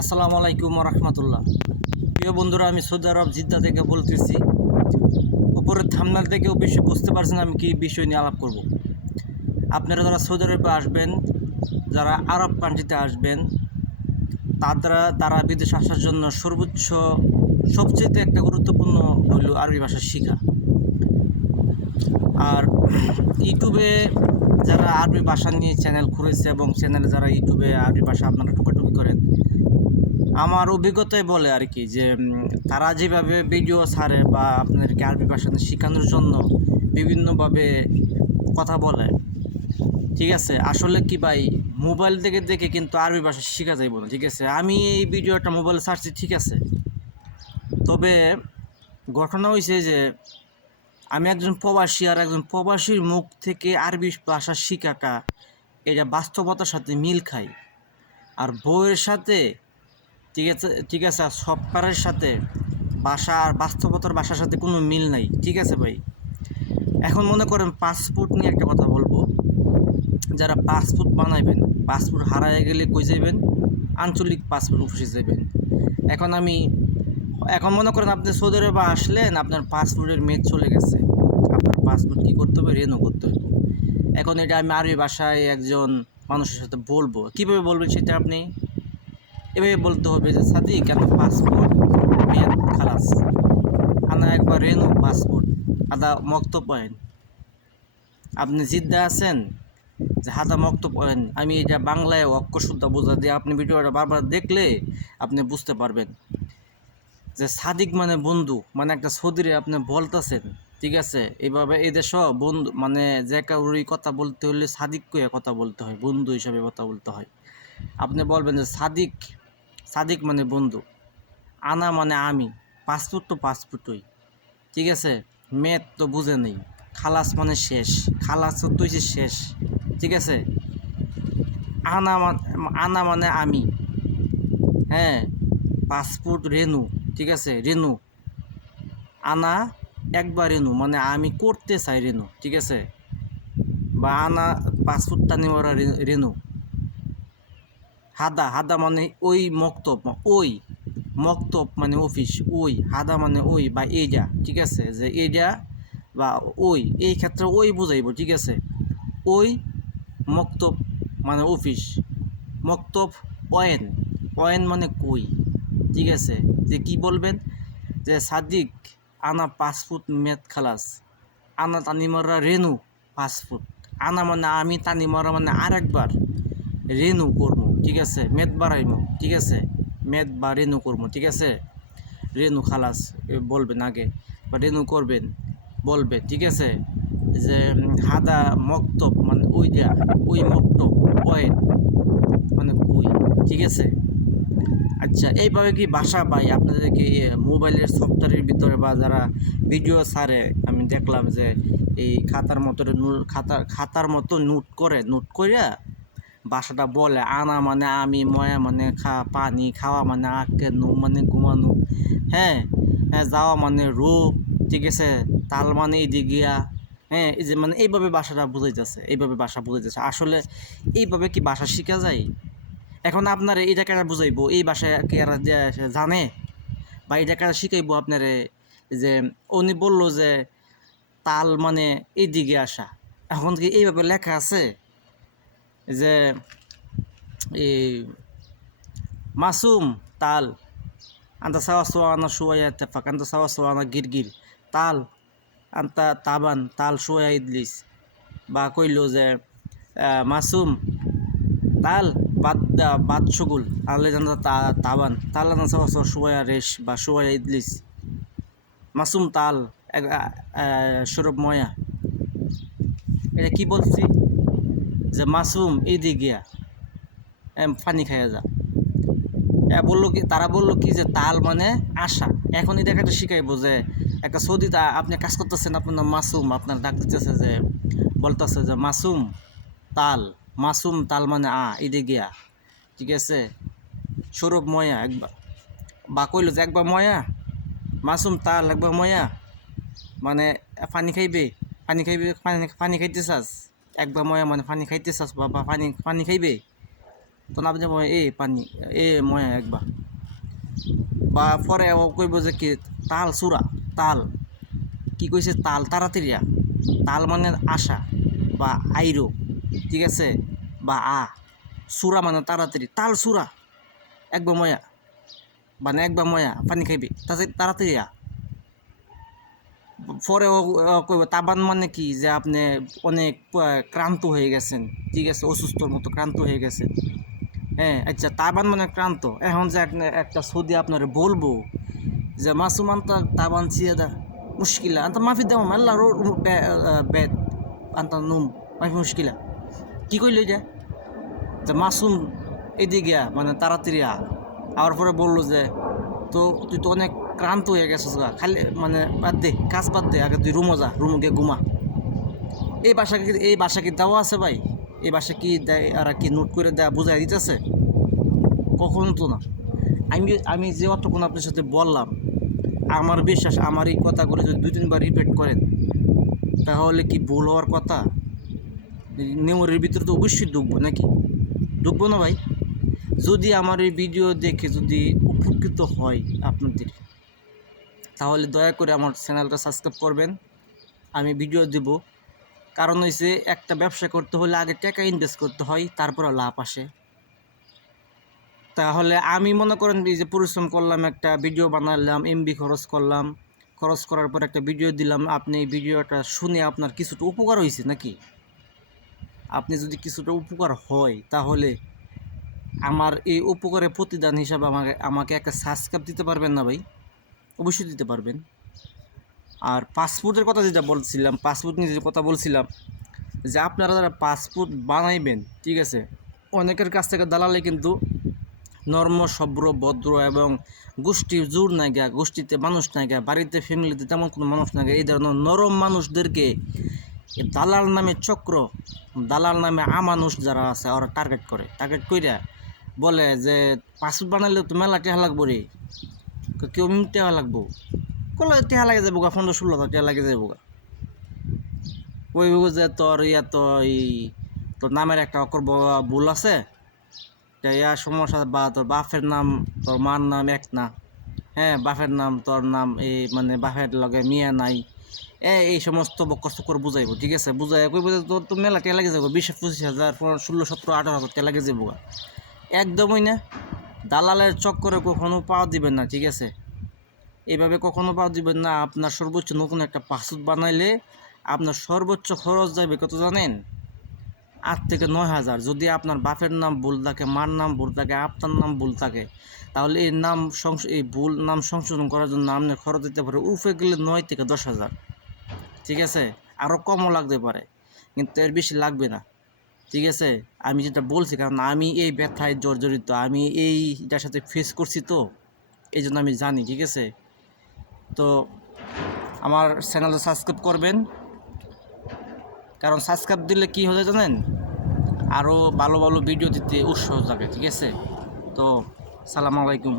আসসালামু আলাইকুম রহমতুল্লাহ। প্রিয় বন্ধুরা, আমি সৌদি আরব জিদ্দা থেকে বলতেছি। উপরের থাম্বনেল থেকে অবশ্যই বুঝতে পারছেন আমি কি বিষয় নিয়ে আলাপ করব। আপনারা যারা সৌদি আরবে আসবেন, যারা আরব কান্ট্রিতে আসবেন, তারা বিদেশে আসার জন্য সবচেয়ে একটা গুরুত্বপূর্ণ হলো আরবি ভাষা শেখা। আর ইউটিউবে যারা আরবি ভাষা নিয়ে চ্যানেল খুলেছে এবং চ্যানেলে যারা ইউটিউবে আরবি ভাষা আপনারা টুকাটুকি করেন, আমার অভিজ্ঞতায় বলে আর কি যে তারা যেভাবে ভিডিও ছাড়ে বা আপনাদেরকে আরবি ভাষা শেখানোর জন্য বিভিন্নভাবে কথা বলে, ঠিক আছে, আসলে কি ভাই, মোবাইল থেকে দেখে কিন্তু আরবি ভাষা শেখা যাইব না। ঠিক আছে, আমি এই ভিডিওটা মোবাইলে ছাড়ছি, ঠিক আছে, তবে ঘটনা হয়েছে যে আমি একজন প্রবাসী, আর একজন প্রবাসীর মুখ থেকে আরবি ভাষা শেখাটা এটা বাস্তবতার সাথে মিল খায়। আর বইয়ের সাথে, ঠিক আছে, আর সফটওয়্যারের সাথে ভাষা আর বাস্তবতার ভাষার সাথে কোনো মিল নাই। ঠিক আছে ভাই, এখন মনে করেন পাসপোর্ট নিয়ে একটা কথা বলবো। যারা পাসপোর্ট বানাইবেন, পাসপোর্ট হারায় গেলে কই যাবেন? আঞ্চলিক পাসপোর্ট অফিসে যাবেন। এখন মনে করেন আপনি সৌদি আরবে আসলেন, আপনার পাসপোর্টের মেয়াদ চলে গেছে, আপনার পাসপোর্ট কী করতে হবে? রিনিউ করতে হবে। এখন এটা আমি আরবি ভাষায় একজন মানুষের সাথে বলবো, কীভাবে বলবেন সেটা আপনি এভাবে বলতে হবে যে সাদিক, কেন পাসপোর্ট মেয়াদ খালাস, আনা একবার রেনু পাসপোর্ট আদা মক্ত পয়েন্ট। আপনি জিদ্দা আছেন যে হাদা মক্ত পয়েন্ট, আমি এটা বাংলায় অক্ষর শুদ্ধ বোঝা দিয়ে আপনি ভিডিওটা বারবার দেখলে আপনি বুঝতে পারবেন যে সাদিক মানে বন্ধু, মানে একটা সৌদিরে আপনি বলতেছেন। ঠিক আছে, এইভাবে এই দেশ বন্ধু মানে যে কারোরই কথা বলতে হলে সাদিক কয়ে কথা বলতে হয়, বন্ধু হিসাবে কথা বলতে হয়। আপনি বলবেন যে সাদিক, সাদিক মানে বন্ধু, আনা মানে আমি, পাসপোর্ট তো পাসপোর্টই। ঠিক আছে, মেদ তো বুঝে নেই, খালাস মানে শেষ, খালাস তো হচ্ছে শেষ। ঠিক আছে, আনা মানে আমি, হ্যাঁ, পাসপোর্ট রেনু, ঠিক আছে, রেনু, আনা একবার রেনু মানে আমি করতে চাই রেনু। ঠিক আছে, বা আনা পাসপোর্টটা নেওয়ার রেনু। হাদা, হাদা মানে ওই মক্তব, ওই মক্তব মানে অফিস, ওই হাদা মানে ওই বা এজা। ঠিক আছে, যে এজা বা ওই, এই ক্ষেত্রে ওই বুঝাইব। ঠিক আছে, ওই মক্তব মানে অফিস, মক্তব ওয়েন, ওয়েন মানে কই। ঠিক আছে, যে কি বলবেন যে সাদিক, আনা পাসপোর্ট মেয়াদ খালাস, আনা তানিমারা রেনু পাসপোর্ট, আনা মানে আমি, তানিমারা মানে আরেকবার রেনু করবো। ঠিক আছে, মেদ বাড়াইমো। ঠিক আছে, মেদ বা রেনু করবো। ঠিক আছে, রেনু খালাস বলবেন আগে, বা রেনু করবেন বলবেন। ঠিক আছে, যে হাদা মক্তব মানে ওইটা, ওই মক্তব, পয়েন্ট মানে কই। ঠিক আছে, আচ্ছা, এইভাবে কি ভাষা পাই আপনাদেরকে মোবাইলের সফটওয়্যারের ভিতরে বা যারা ভিডিও ছাড়ে, আমি দেখলাম যে এই খাতার মতো নোট করিয়া ভাষাটা বলে। আনা মানে আমি, ময়া মানে পানি, খাওয়া মানে আঁকে, নো মানে ঘুমানো, হ্যাঁ, হ্যাঁ, যাওয়া মানে রূপ। ঠিক আছে, তাল মানে এদিকিয়া, হ্যাঁ, এই যে মানে এইভাবে ভাষাটা বুঝাইতেছে, এইভাবে ভাষা বুঝাইতেছে। আসলে এইভাবে কি ভাষা শেখা যায়? এখন আপনার এটা কারা বুঝাইবো? এই ভাষায় কি আর জানে? বা এটা কারা শিখাইবো আপনারে? যে উনি বললো যে তাল মানে এইদিকে আসা, এখন কি এইভাবে লেখা আছে যে এই মাসুম তাল, আন্তা সাওয়া সোয়ানা শুয়াইয়া তেফাক, আন্তা সাওয়া সোয়ানা গিরগির, তাল আন্তা তাবান, তাল শুয়াইয়া ইদলিস। বা কইল যে মাসুম তাল বাদ সুগুল আলে জানা তাবান, তাল আন্তা সাওয়া শুয়াইয়া রেশ বা শুয়াইয়া ইদলিস, মাসুম তাল সৌরভ ময়া। এটা কি বলছি যে মাসুম এদিকে গিয়া পানি খাইয়া যা। তারা বললো কি যে তাল মানে আশা। এখন এটা একটা শিখাইবো যে একটা সৌদিতে আপনি কাজ করতেছেন, আপনার নাম মাসুম, আপনার ডাক দিতেছে যে বলতেছে যে মাসুম তাল, মাসুম তাল মানে এদিকে গিয়া। ঠিক আছে, সৌরভ ময়া একবার, বা কইলো যে একবার ময়া, মাসুম তাল একবার ময়া মানে পানি খাইবে, পানি খাইতে চাস, একবার ময়া মানে পানি খাইতে চাস, বা পানি পানি খাইবে। তখন আপনি বলেন এ পানি এ ময়া একবার, বা পরে ও কইব যে কি তাল সুরা, তাল কি কইছে তাল তাড়াতাড়িয়া, তাল মানে আশা বা আইরো, ঠিক আছে, বা সুরা মানে তাড়াতাড়ি, তাল সুরা একবার ময়া, মানে একবার ময়া পানি খাইবে তাড়াতাড়ি পরে ও কইব তাবান মানে কি যে আপনি অনেক ক্লান্ত হয়ে গেছেন, ঠিক আছে, অসুস্থর মতো ক্লান্ত হয়ে গেছেন। হ্যাঁ আচ্ছা, তাবান মানে ক্লান্ত। এখন যে একটা সৌদি আপনার বলবো যে মাসুম আন্তা তাবান সিয়াদা মুশকিলা আন্তা মাফি দাও আল্লাহ বেদ আন্তা নুম মাফি মুশকিলা, কি কইল যে যে মাসুম এদিকে মানে তাড়াতাড়ি আবার পরে বললো যে তো তুই তো অনেক ক্লান্ত হয়ে গেছিস গা, খালি মানে বাদ দে, কাজ বাদ দে, আগে তুই রুমো যা, রুমে গিয়ে ঘুমা। এই বাসা কি দেওয়া আছে ভাই? এই বাসা কি দেয় আর কি নোট করে দেয়া বুঝাই দিতেছে? কখনো তো না। আমি যে অতক্ষণ আপনার সাথে বললাম, আমার বিশ্বাস আমার এই কথাগুলো যদি 2-3 বার রিপিট করেন তাহলে কি ভুল হওয়ার কথা? মেমোরির ভিতরে তো অবশ্যই ঢুকবো নাকি? ঢুকবো না ভাই? যদি আমার এই ভিডিও দেখে যদি উপকৃত হয় আপনাদের, তাহলে দয়া করে আমার চ্যানেলটা সাবস্ক্রাইব করবেন। আমি ভিডিও দেব, কারণ হচ্ছে একটা ব্যবসা করতে হলে আগে টাকা ইনভেস্ট করতে হয়, তারপরে লাভ আসে। তাহলে আমি মনে করেন এই যে পরিশ্রম করলাম, একটা ভিডিও বানালাম, এমবি খরচ করলাম, খরচ করার পর একটা ভিডিও দিলাম, আপনি এই ভিডিওটা শুনে আপনার কিছুটা উপকার হয়েছে নাকি? আপনি যদি কিছুটা উপকার হয় তাহলে আমার এই উপকারের প্রতিদান হিসাবে আমাকে একটা সাবস্ক্রাইব দিতে পারবেন না ভাই? অবশ্যই দিতে পারবেন। আর পাসপোর্টের কথা যেটা বলছিলাম, পাসপোর্ট নিয়ে যে কথা বলছিলাম, যে আপনারা যারা পাসপোর্ট বানাইবেন, ঠিক আছে, অনেকের কাছ থেকে দালালে কিন্তু নর্ম সভ্র ভদ্র এবং গোষ্ঠীর জোর নাই গা, গোষ্ঠীতে মানুষ নাই গা, বাড়িতে ফ্যামিলিতে তেমন কোনো মানুষ নাই গা, এই ধরনের নরম মানুষদেরকে দালাল নামে চক্র, দালাল নামে মানুষ যারা আছে ওরা টার্গেট কইরা বলে যে পাসপোর্ট বানাইলে তো মেলা টেহা লাগবো রে, কেউ টেহা লাগবো, কলে টেহা লাগে যাবো গা, 15-16 টেহা লাগে যাবো গা, ওই যে তোর তো এই তোর নামের একটা অক্ষর ভুল আছে, ইয়া সমস্যা, বা তোর বাপের নাম তোর মার নাম এক না, হ্যাঁ বাপের নাম তোর নাম এই মানে বাপের লগে মিয়া নাই, এই সমস্ত কষ্ট করে বুঝাইব, ঠিক আছে, বুঝাই কইব যে তোর তো মেলা টেয়া লাগে যাবো, 20-25 হাজার 16-17-18 টেয়া লাগে যাবো, একদমই না। দালালের চক্করে কখনো পাওয়া দিবেন না, ঠিক আছে, এইভাবে কখনো পাওয়া দিবেন না। আপনার সর্বোচ্চ নতুন একটা পাসপোর্ট বানাইলে আপনার সর্বোচ্চ খরচ যাবে কত জানেন? 8 থেকে 9 হাজার। যদি আপনার বাপের নাম ভুল থাকে, মার নাম ভুল থাকে, আপনার নাম ভুল থাকে, তাহলে এই ভুল নাম সংশোধন করার জন্য আপনার খরচ দিতে পারে উফে গেলে 9 থেকে 10 হাজার, ঠিক আছে, আরও কমও লাগতে পারে, কিন্তু এর বেশি লাগবে না, ঠিক আছে। আমি যেটা বলছি, কারণ আমি এই ব্যথায় জর্জরিত, আমি এইটার সাথে ফেস করছি, তো এই জন্য আমি জানি, ঠিক আছে। তো আমার চ্যানেলটা সাবস্ক্রাইব করবেন, কারণ সাবস্ক্রাইব দিলে কী হতে জানেন, আরও ভালো ভালো ভিডিও দিতে উৎসাহ থাকে, ঠিক আছে। তো সালামু আলাইকুম।